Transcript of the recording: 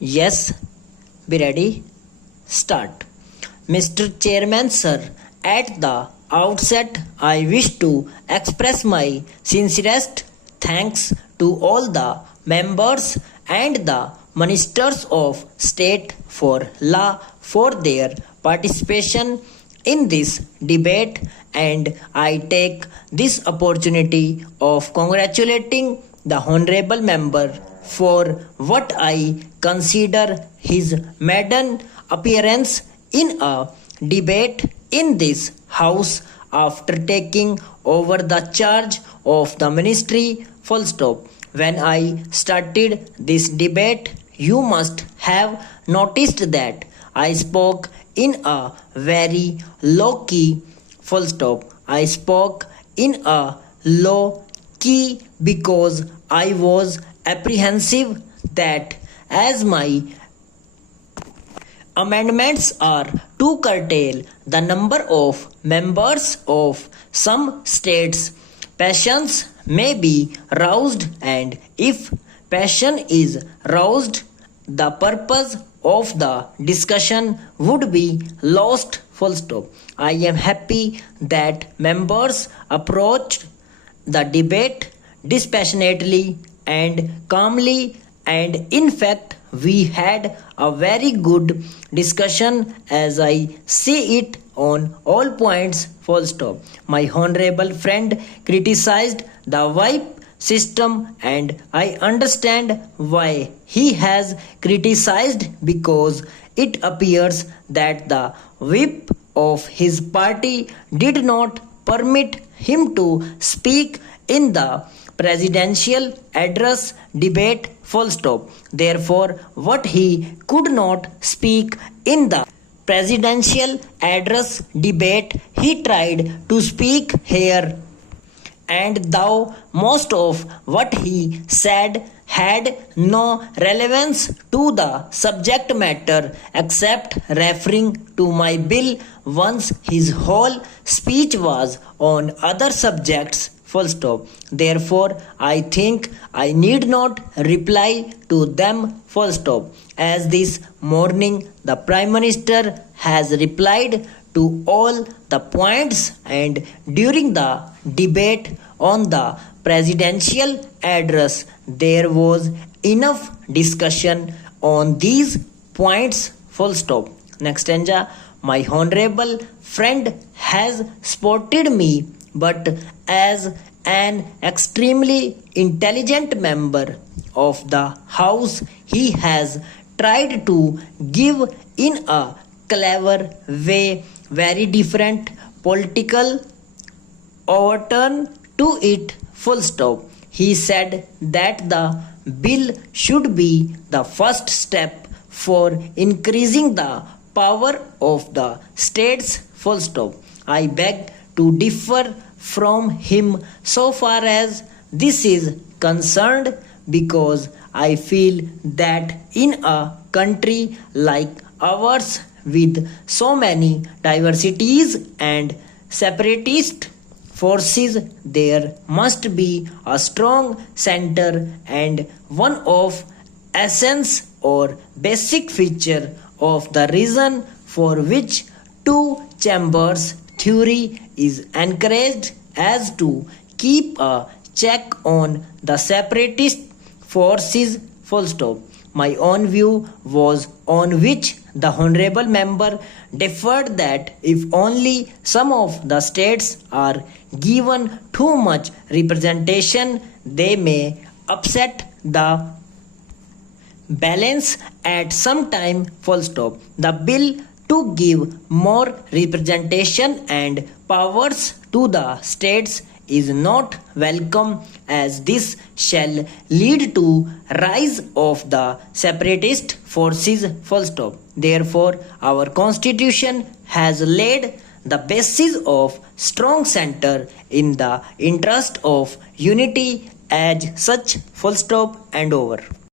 Yes, be ready. Start. Mr. Chairman, sir, at the outset, I wish to express my sincerest thanks to all the members and the ministers of state for law for their participation in this debate, and I take this opportunity of congratulating the honorable member for what I consider his maiden appearance in a debate in this house after taking over the charge of the ministry. Full stop. When I started this debate, you must have noticed that I spoke in a very low key. Full stop. I spoke in a low key because I was apprehensive that as my amendments are to curtail the number of members of some states, passions may be roused, and if passion is roused, the purpose of the discussion would be lost. Full stop. I am happy that members approached the debate dispassionately and calmly, and in fact we had a very good discussion as I see it on all points. Full stop. My honorable friend criticized the whip system, and I understand why he has criticized, because it appears that the whip of his party did not permit him to speak in the presidential address debate. Full stop. Therefore, what he could not speak in the presidential address debate, he tried to speak here, and though most of what he said had no relevance to the subject matter except referring to my bill, once his whole speech was on other subjects. Full stop. Therefore, I think I need not reply to them. Full stop. As this morning the Prime Minister has replied to all the points, and during the debate on the presidential address there was enough discussion on these points. Full stop. Next stanza. My honorable friend has spotted me, but as an extremely intelligent member of the house, he has tried to give in a clever way very different political overturn to it. Full stop. He said that the bill should be the first step for increasing the power of the states. Full stop. I beg to differ from him so far as this is concerned, because I feel that in a country like ours with so many diversities and separatist forces, there must be a strong center, and one of essence or basic feature of the reason for which two chambers theory is encouraged as to keep a check on the separatist forces. Full stop. My own view was on which the honorable member deferred, that if only some of the states are given too much representation, they may upset the balance at some time. Full stop. The bill to give more representation and powers to the states is not welcome, as this shall lead to rise of the separatist forces. Full stop. Therefore, our constitution has laid the basis of strong center in the interest of unity as such. Full stop and over.